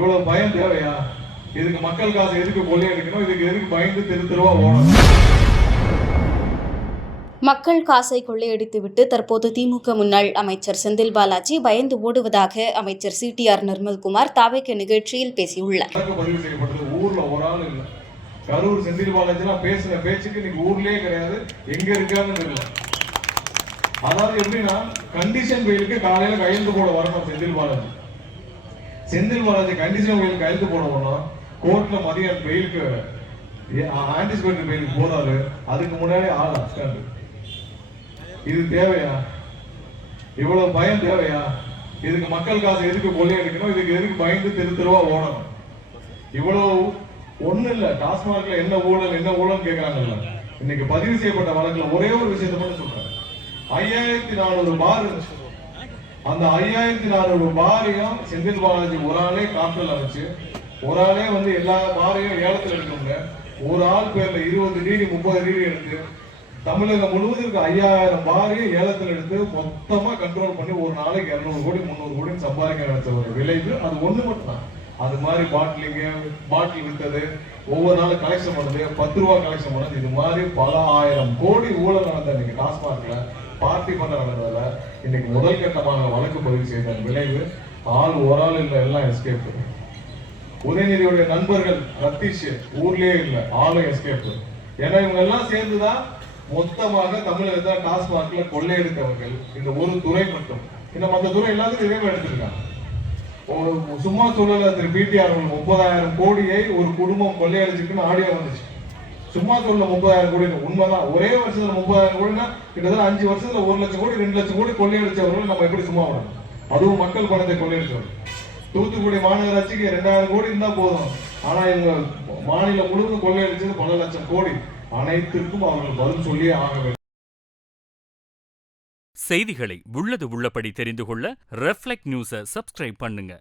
இவ்வளவு பயம் தேவையா? இதுக்கு மக்கள் காசு எதுக்கு கொள்ளையடிக்கணும்? இதுக்கு எதுக்கு பயந்து தெரு தெருவா ஓடணும்? மக்கள் காசை கொள்ளையடித்துவிட்டு தற்போது திமுக முன்னாள் அமைச்சர் செந்தில் பாலாஜி பயந்து ஓடுவதாக அமைச்சர் CTR நிர்மல்குமார் தாவேக நிகழ்ச்சியில் பேசியுள்ளார். பதிவு செய்யப்பட்டது ஊர்ல ஒரு ஆள் இல்ல. கரூர் செந்தில் பாலாஜிலாம் பேசின பேச்சுக்கு இன்னைக்கு ஊர்லயே கிடையாது, எங்க இருக்கான்னு தெரியல. அதாவது எப்படின்னா கண்டிஷன் பெயிலுக்கு காலையில கையெழுத்து போட வரணும் செந்தில் பாலாஜி. செந்தில் பாலாஜி கண்டிஷன் பெயிலுக்கு கையெழுத்து போடணும்னா கோர்ட்ல மதியம் பெயிலுக்கு ஆன்டிசிபேட்டரி பெயிலுக்கு போறாரு, அதுக்கு முன்னாடி ஆள் அப்ஸ்டாண்டு. இது தேவையா? இவ்வளவு பயம் தேவையா? இதுக்கு மக்கள் காசு எதுக்கு கொள்ளையடிக்கணும்? இதுக்கு எதுக்கு பயந்து தெரு தெருவா ஓடணும்? இவ்வளவு ஒண்ணு இல்ல. டாஸ்மார்க்ல என்ன ஊழல் கேட்கறாங்கல்ல. இன்னைக்கு பதிவு செய்யப்பட்ட வழக்குல ஒரே ஒரு விஷயத்தை மட்டும் சொல்றேன். 5400 பார் இருந்துச்சு. அந்த 5400 பாரையும் செந்தில் பாலாஜி ஒரு ஆளே காப்பில் அமைச்சு, ஒரு ஆளே எல்லா பாரையும் ஏலத்தில் எடுக்கணுங்க. ஒரு ஆள் பேர்ல 20 டிடி 30 டிடி எடுத்து தமிழகம் முழுவதும் 5000 பாரையும் ஏலத்தில் எடுத்து மொத்தமா கண்ட்ரோல் பண்ணி ஒரு நாளைக்கு 200 கோடி 300 கோடி சம்பாதிக்க நினைச்ச ஒரு விளைவு அது ஒண்ணு மட்டும் தான். அது மாதிரி பாட்டில் வித்தது, ஒவ்வொரு நாளும் கலெக்ஷன் பண்ணது, 10 ரூபாய் கலெக்ஷன் பண்ணது, இது மாதிரி பல ஆயிரம் கோடி ஊழல் நடந்த இன்னைக்கு டாஸ்மார்க்ல பார்ட்டி பண்ண நடந்ததுல இன்னைக்கு முதல் கட்டமாக வழக்கு பதிவு செய்த விளைவு ஒரு ஆள் இல்ல, எல்லாம் எஸ்கேப். உதயநிதியுடைய நண்பர்கள் ரத்தீஷ் ஊர்லயே இல்ல, ஆளும் எஸ்கேப். ஏன்னா இவங்க எல்லாம் சேர்ந்துதான் மொத்தமாக தமிழகத்தில் டாஸ்மார்க்ல கொள்ளையடித்தவர்கள் இந்த ஒரு துறை மட்டும். இந்த மற்ற துறை எல்லாத்துக்கும் இதே எடுத்திருக்காங்க. சும்மா சொல்லல. திரு PTR 30,000 கோடியை ஒரு குடும்பம் கொள்ளையடிச்சுக்குன்னு ஆடியோ வந்துச்சு. சும்மா சொல்ல 30,000 கோடி உண்மைதான். ஒரே வருஷத்துல 30,000 கோடினா கிட்டத்தட்ட 5 வருஷத்துல 1 லட்சம் கோடி 2 லட்சம் கோடி கொள்ளையடிச்சவர்கள் நம்ம எப்படி சும்மா விடணும்? அதுவும் மக்கள் பணத்தை கொள்ளையடிச்சவர்கள். தூத்துக்குடி மாநகராட்சிக்கு 2000 கோடி இருந்தா போதும். ஆனா இவங்க மாநிலம் முழுவதும் கொள்ளையடிச்சது பல லட்சம் கோடி. அனைத்திற்கும் அவர்கள் பதில் சொல்லியே ஆக வேண்டும். செய்திகளை உள்ளது உள்ளபடி தெரிந்து கொள்ள ரெஃப்ளெக்ட் நியூஸை சப்ஸ்கிரைப் பண்ணுங்க.